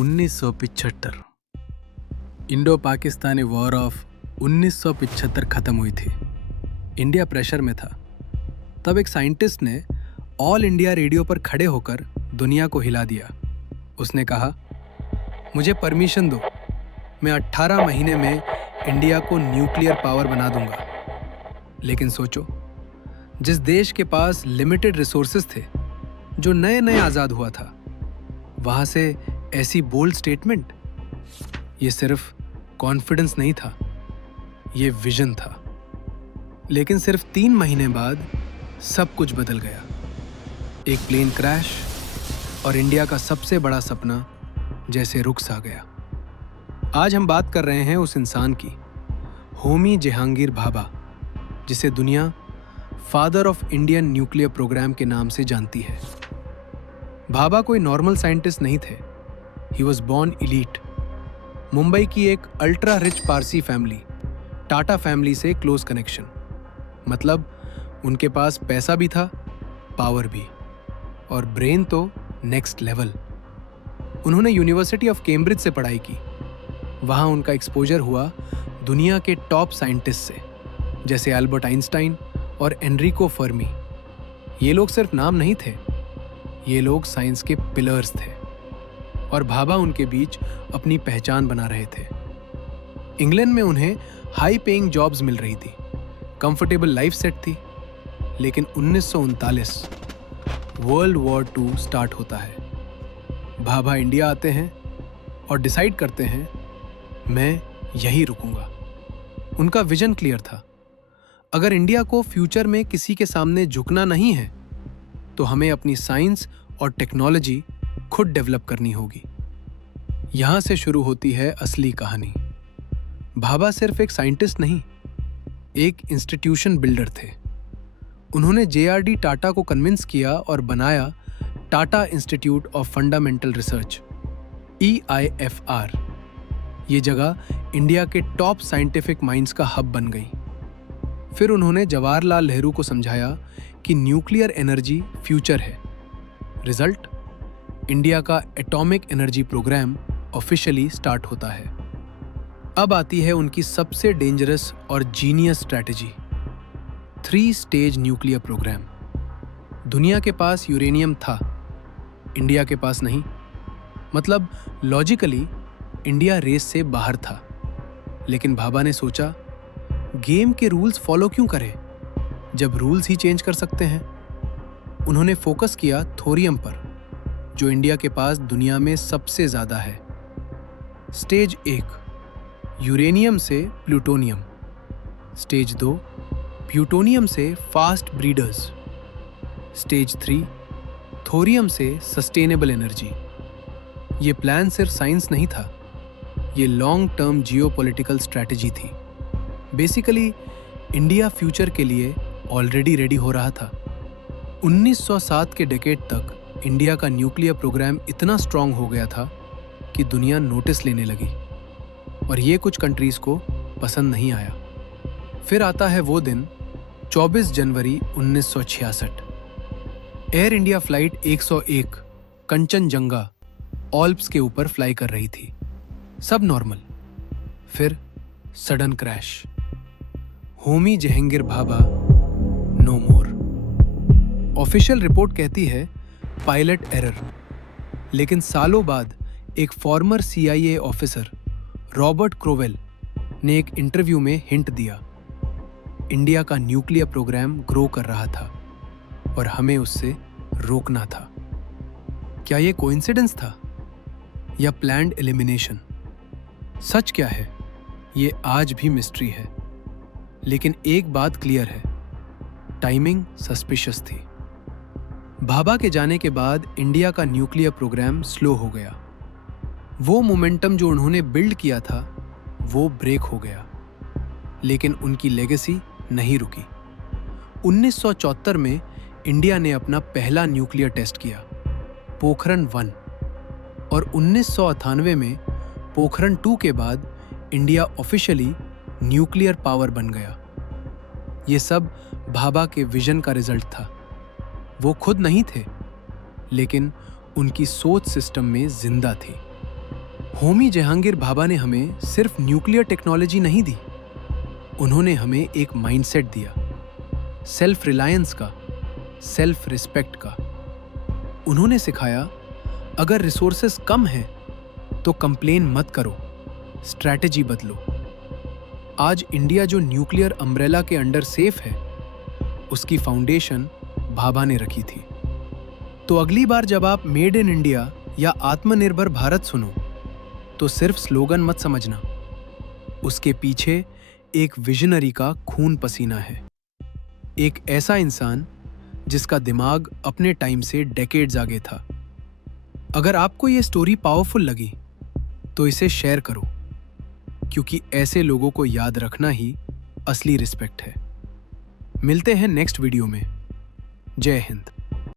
1975 Indo Pakistani war of 1975 खत्म हुई थी। इंडिया प्रेशर में था। तब एक साइंटिस्ट ने ऑल इंडिया रेडियो पर खड़े होकर दुनिया को हिला दिया। उसने कहा, मुझे परमिशन दो, मैं 18 महीने में इंडिया को न्यूक्लियर पावर बना दूंगा। लेकिन सोचो, जिस देश के पास लिमिटेड रिसोर्सेज थे, जो नए नए आज़ाद हुआ था, वहाँ से ऐसी बोल्ड स्टेटमेंट। ये सिर्फ कॉन्फिडेंस नहीं था, ये विजन था। लेकिन सिर्फ 3 महीने बाद सब कुछ बदल गया। एक प्लेन क्रैश और इंडिया का सबसे बड़ा सपना जैसे रुक सा गया। आज हम बात कर रहे हैं उस इंसान की, होमी जहांगीर भाभा, जिसे दुनिया father of Indian nuclear programme के नाम से जानती है। भाभा कोई नॉर्मल साइंटिस्ट नहीं थे। He was born elite. Mumbai की एक ultra rich Parsi family, Tata family से क्लोज कनेक्शन। मतलब उनके पास पैसा भी था, पावर भी, और ब्रेन तो नेक्स्ट लेवल। उन्होंने यूनिवर्सिटी ऑफ कैम्ब्रिज से पढ़ाई की। वहाँ उनका एक्सपोजर हुआ दुनिया के टॉप साइंटिस्ट से, जैसे एल्बर्ट आइंस्टाइन और एनरिको फर्मी। ये लोग सिर्फ नाम नहीं थे, ये लोग साइंस के पिलर्स थे, और भाभा उनके बीच अपनी पहचान बना रहे थे। इंग्लैंड में उन्हें हाई पेइंग जॉब्स मिल रही थी, कंफर्टेबल लाइफ सेट थी। लेकिन 1939 वर्ल्ड वॉर 2 स्टार्ट होता है। भाभा इंडिया आते हैं और डिसाइड करते हैं, मैं यहीं रुकूंगा। उनका विजन क्लियर था। अगर इंडिया को फ्यूचर में किसी के सामने झुकना नहीं है, तो हमें अपनी साइंस और टेक्नोलॉजी खुद डेवलप करनी होगी। यहां से शुरू होती है असली कहानी। भाभा सिर्फ एक साइंटिस्ट नहीं, एक इंस्टीट्यूशन बिल्डर थे। उन्होंने JRD टाटा को कन्विंस किया और बनाया Tata institute of fundamental research, EIFR। ये जगह इंडिया के टॉप साइंटिफिक माइंड्स का हब बन गई। फिर उन्होंने जवाहरलाल नेहरू को समझाया कि न्यूक्लियर एनर्जी फ्यूचर है। रिजल्ट, इंडिया का atomic energy programme officially start होता है। अब आती है उनकी सबसे डेंजरस और genius strategy, 3 stage nuclear programme. दुनिया के पास यूरेनियम था, इंडिया के पास नहीं। मतलब लॉजिकली इंडिया रेस से बाहर था। लेकिन भाभा ने सोचा, गेम के रूल्स फॉलो क्यों करें जब रूल्स ही चेंज कर सकते हैं। उन्होंने फोकस किया थोरियम पर, जो इंडिया के पास दुनिया में सबसे ज्यादा है। स्टेज 1 यूरेनियम से प्लूटोनियम, स्टेज 2 प्लूटोनियम से फास्ट ब्रीडर्स, स्टेज 3 थोरियम से सस्टेनेबल एनर्जी। ये प्लान सिर्फ साइंस नहीं था, ये लॉन्ग टर्म जियोपॉलिटिकल स्ट्रैटेजी थी। बेसिकली इंडिया फ्यूचर के लिए ऑलरेडी रेडी हो रहा था। 1907 के डेकेड तक इंडिया का न्यूक्लियर प्रोग्राम इतना स्ट्रांग हो गया था कि दुनिया नोटिस लेने लगी, और ये कुछ कंट्रीज को पसंद नहीं आया। फिर आता है वो दिन, 24 जनवरी 1966। Air India flight 101 Kanchenjunga Alps के ऊपर फ्लाई कर रही थी। सब नॉर्मल। फिर sudden crash. Homi Jehangir Bhabha no more. Official report कहती है पायलट एरर। लेकिन सालों बाद एक former CIA officer Robert Crowley ने एक इंटरव्यू में हिंट दिया, इंडिया का न्यूक्लियर प्रोग्राम ग्रो कर रहा था और हमें उससे रोकना था। क्या यह कोइंसिडेंस था या प्लान्ड एलिमिनेशन? सच क्या है, ये आज भी मिस्ट्री है। लेकिन एक बात क्लियर है, टाइमिंग सस्पिशियस थी। भाभा के जाने के बाद इंडिया का न्यूक्लियर प्रोग्राम स्लो हो गया। वो मोमेंटम जो उन्होंने बिल्ड किया था, वो ब्रेक हो गया। लेकिन उनकी लेगेसी नहीं रुकी। 1974 में इंडिया ने अपना पहला न्यूक्लियर टेस्ट किया, पोखरण 1, और 1998 में पोखरण 2 के बाद इंडिया ऑफिशियली न्यूक्लियर पावर बन गया। ये सब भाभा के विजन का रिजल्ट था। वो खुद नहीं थे, लेकिन उनकी सोच सिस्टम में जिंदा थी। होमी जहांगीर भाभा ने हमें सिर्फ न्यूक्लियर टेक्नोलॉजी नहीं दी, उन्होंने हमें एक माइंडसेट दिया, सेल्फ रिलायंस का, सेल्फ रिस्पेक्ट का। उन्होंने सिखाया अगर रिसोर्सेस कम हैं तो कंप्लेन मत करो, स्ट्रैटेजी बदलो। आज इंडिया जो न्यूक्लियर अम्ब्रेला के अंडर सेफ है, उसकी फाउंडेशन भाभा ने रखी थी। तो अगली बार जब आप मेड इन इंडिया या आत्मनिर्भर भारत सुनो तो सिर्फ स्लोगन मत समझना, उसके पीछे एक विजनरी का खून पसीना है, एक ऐसा इंसान जिसका दिमाग अपने टाइम से डेकेड्स आगे था। अगर आपको ये स्टोरी पावरफुल लगी तो इसे शेयर करो, क्योंकि ऐसे लोगों को याद रखना ही असली रिस्पेक्ट है। मिलते हैं नेक्स्ट वीडियो में। जय हिंद।